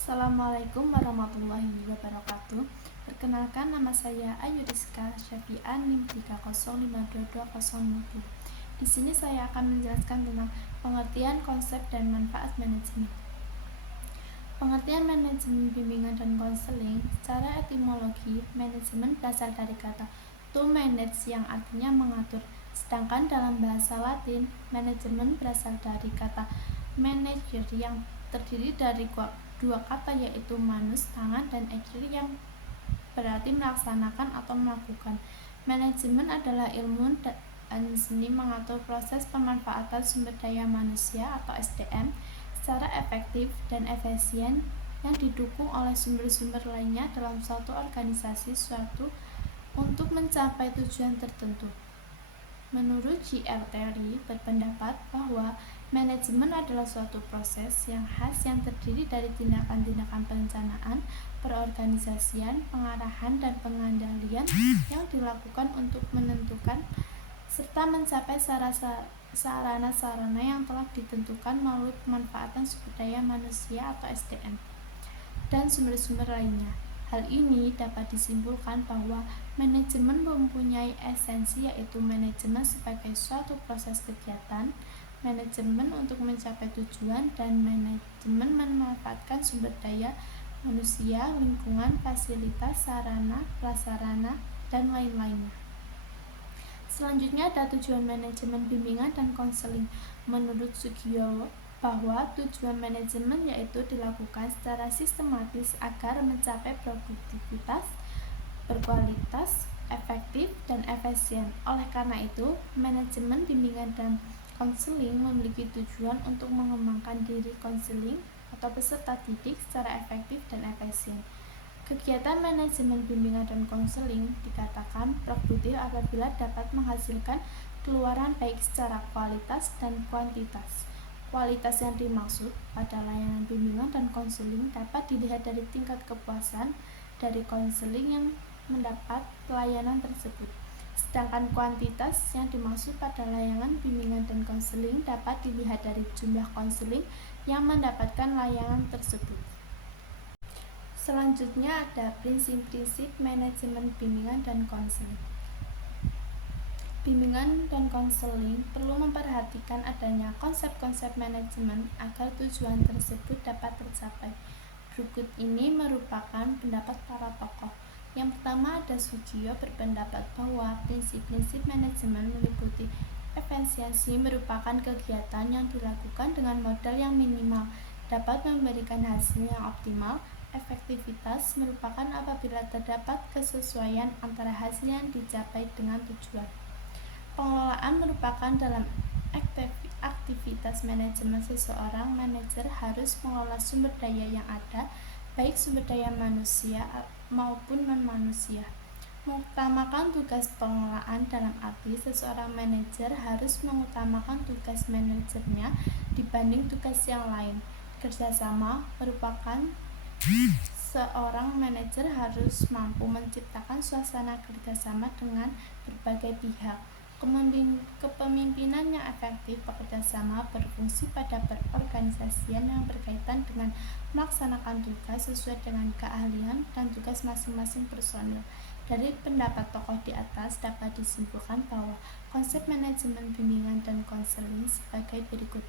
Assalamualaikum warahmatullahi wabarakatuh. Perkenalkan, nama saya Ayu Rizka Syafian NIM 305222050. Di sini saya akan menjelaskan tentang pengertian, konsep, dan manfaat manajemen. Pengertian manajemen bimbingan dan konseling. Secara etimologi, manajemen berasal dari kata to manage yang artinya mengatur. Sedangkan dalam bahasa Latin, manajemen berasal dari kata manager yang terdiri dari dua kata, yaitu manus, tangan, dan agere yang berarti melaksanakan atau melakukan. Manajemen adalah ilmu dan seni mengatur proses pemanfaatan sumber daya manusia atau SDM secara efektif dan efisien yang didukung oleh sumber-sumber lainnya dalam suatu organisasi untuk mencapai tujuan tertentu. Menurut J.R. Terry berpendapat bahwa manajemen adalah suatu proses yang khas yang terdiri dari tindakan-tindakan perencanaan, perorganisasian, pengarahan, dan pengendalian yang dilakukan untuk menentukan serta mencapai sarana-sarana yang telah ditentukan melalui pemanfaatan sumber daya manusia atau SDM dan sumber-sumber lainnya. Hal ini dapat disimpulkan bahwa manajemen mempunyai esensi, yaitu manajemen sebagai suatu proses kegiatan, manajemen untuk mencapai tujuan, dan manajemen memanfaatkan sumber daya manusia, lingkungan, fasilitas, sarana, prasarana, dan lain-lainnya. Selanjutnya ada tujuan manajemen bimbingan dan konseling. Menurut Sugio, bahwa tujuan manajemen yaitu dilakukan secara sistematis agar mencapai produktivitas, berkualitas, efektif, dan efisien. Oleh karena itu, manajemen bimbingan dan konseling memiliki tujuan untuk mengembangkan diri konseling atau peserta didik secara efektif dan efisien. Kegiatan manajemen bimbingan dan konseling dikatakan produktif apabila dapat menghasilkan keluaran baik secara kualitas dan kuantitas. Kualitas yang dimaksud pada layanan bimbingan dan konseling dapat dilihat dari tingkat kepuasan dari konseling yang mendapat pelayanan tersebut. Sedangkan kuantitas yang dimaksud pada layanan bimbingan dan konseling dapat dilihat dari jumlah konseling yang mendapatkan layanan tersebut. Selanjutnya ada prinsip-prinsip manajemen bimbingan dan konseling. Bimbingan dan konseling perlu memperhatikan adanya konsep-konsep manajemen agar tujuan tersebut dapat tercapai. Berikut ini merupakan pendapat para tokoh. Yang pertama ada Sugio berpendapat bahwa prinsip-prinsip manajemen meliputi efisiensi merupakan kegiatan yang dilakukan dengan modal yang minimal dapat memberikan hasil yang optimal. Efektivitas merupakan apabila terdapat kesesuaian antara hasil yang dicapai dengan tujuan. Pengelolaan merupakan dalam aktivitas manajemen seseorang. Manajer harus mengelola sumber daya yang ada, baik sumber daya manusia maupun non-manusia. Mengutamakan tugas pengelolaan dalam arti seseorang manajer harus mengutamakan tugas manajernya dibanding tugas yang lain. Kerjasama merupakan seorang manajer harus mampu menciptakan suasana kerjasama dengan berbagai pihak. Kepemimpinan yang efektif bekerjasama berfungsi pada perorganisasian yang berkaitan dengan melaksanakan tugas sesuai dengan keahlian dan tugas masing-masing personil. Dari pendapat tokoh di atas dapat disimpulkan bahwa konsep manajemen bimbingan dan konseling sebagai berikut.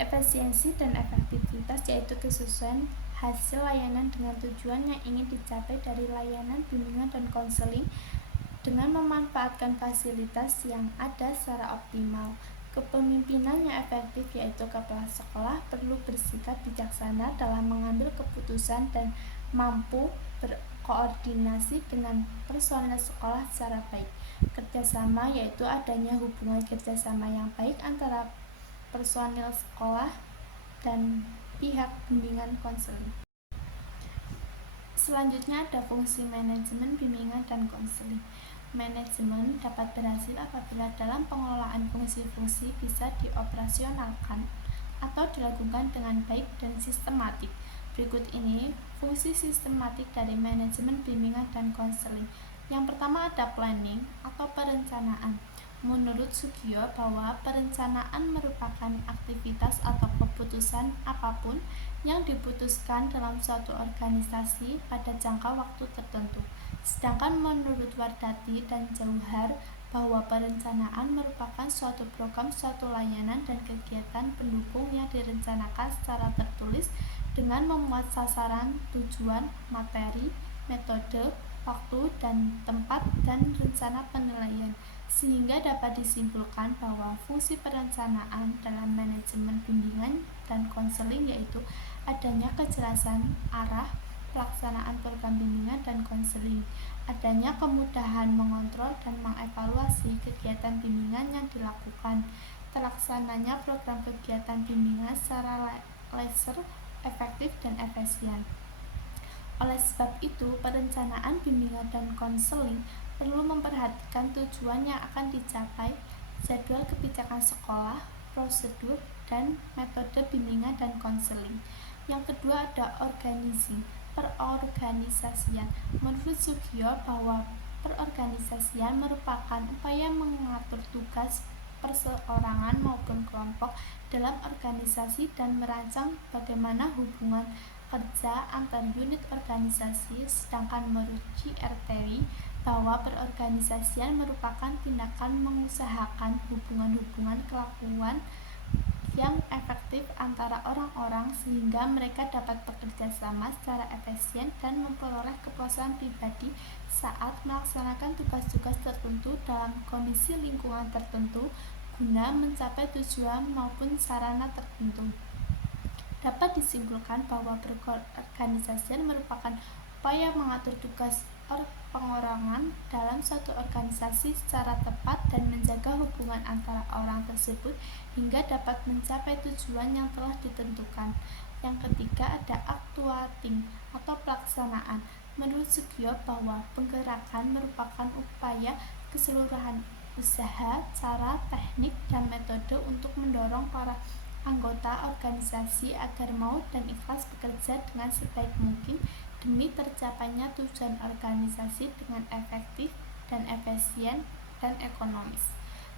Efisiensi dan efektivitas yaitu kesesuaian hasil layanan dengan tujuan yang ingin dicapai dari layanan bimbingan dan konseling dengan memanfaatkan fasilitas yang ada secara optimal. Kepemimpinan yang efektif yaitu kepala sekolah perlu bersikap bijaksana dalam mengambil keputusan dan mampu berkoordinasi dengan personel sekolah secara baik. Kerjasama yaitu adanya hubungan kerjasama yang baik antara personel sekolah dan pihak bimbingan konseling. Selanjutnya ada fungsi manajemen bimbingan dan konseling. Manajemen dapat berhasil apabila dalam pengelolaan fungsi-fungsi bisa dioperasionalkan atau dilakukan dengan baik dan sistematik. Berikut ini fungsi sistematik dari manajemen bimbingan dan konseling. Yang pertama ada planning atau perencanaan. Menurut Sugio bahwa perencanaan merupakan aktivitas atau keputusan apapun yang diputuskan dalam suatu organisasi pada jangka waktu tertentu. Sedangkan menurut Wardati dan Jauhar bahwa perencanaan merupakan suatu program, suatu layanan dan kegiatan pendukung yang direncanakan secara tertulis dengan memuat sasaran, tujuan, materi, metode, waktu dan tempat dan rencana penilaian, sehingga dapat disimpulkan bahwa fungsi perencanaan dalam manajemen bimbingan dan konseling yaitu adanya kejelasan arah pelaksanaan program bimbingan dan konseling, adanya kemudahan mengontrol dan mengevaluasi kegiatan bimbingan yang dilakukan, terlaksananya program kegiatan bimbingan secara laser, efektif, dan efisien. Oleh sebab itu, perencanaan bimbingan dan konseling perlu memperhatikan tujuan yang akan dicapai, jadwal kebijakan sekolah, prosedur, dan metode bimbingan dan konseling. Yang kedua ada perorganisasian. Menurut Sugio bahwa perorganisasian merupakan upaya mengatur tugas perseorangan maupun kelompok dalam organisasi dan merancang bagaimana hubungan kerja antar unit organisasi. Sedangkan menurut J.R. Terry bahwa perorganisasian merupakan tindakan mengusahakan hubungan-hubungan kelakuan yang efektif antara orang-orang sehingga mereka dapat bekerja sama secara efisien dan memperoleh kepuasan pribadi saat melaksanakan tugas-tugas tertentu dalam kondisi lingkungan tertentu guna mencapai tujuan maupun sarana tertentu. Dapat disimpulkan bahwa perorganisasian merupakan upaya mengatur tugas pengorangan dalam suatu organisasi secara tepat dan menjaga hubungan antara orang tersebut hingga dapat mencapai tujuan yang telah ditentukan. Yang ketiga ada actuating atau pelaksanaan. Menurut Sugio bahwa penggerakan merupakan upaya keseluruhan usaha, cara, teknik, dan metode untuk mendorong para anggota organisasi agar mau dan ikhlas bekerja dengan sebaik mungkin demi tercapainya tujuan organisasi dengan efektif dan efisien dan ekonomis.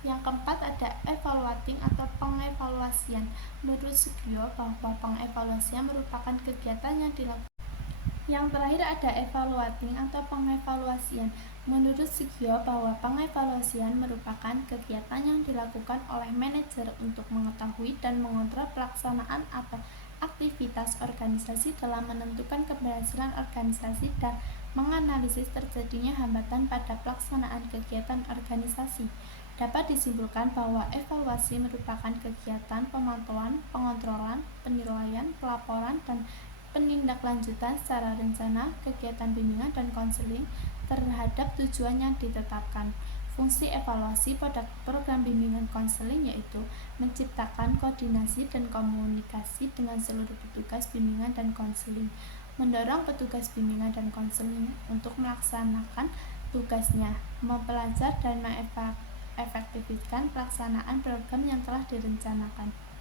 Yang keempat ada evaluating atau pengevaluasian. Menurut Sugio bahwa pengevaluasian merupakan kegiatan yang dilakukan. Yang terakhir ada evaluating atau pengevaluasian. Menurut Sugio bahwa pengevaluasian merupakan kegiatan yang dilakukan oleh manajer untuk mengetahui dan mengontrol pelaksanaan atau aktivitas organisasi dalam menentukan keberhasilan organisasi dan menganalisis terjadinya hambatan pada pelaksanaan kegiatan organisasi. Dapat disimpulkan bahwa evaluasi merupakan kegiatan pemantauan, pengontrolan, penilaian, pelaporan, dan penindaklanjutan secara rencana kegiatan bimbingan dan konseling terhadap tujuan yang ditetapkan. Fungsi evaluasi pada program bimbingan konseling yaitu menciptakan koordinasi dan komunikasi dengan seluruh petugas bimbingan dan konseling, mendorong petugas bimbingan dan konseling untuk melaksanakan tugasnya, mempelajari dan mengefektifkan pelaksanaan program yang telah direncanakan.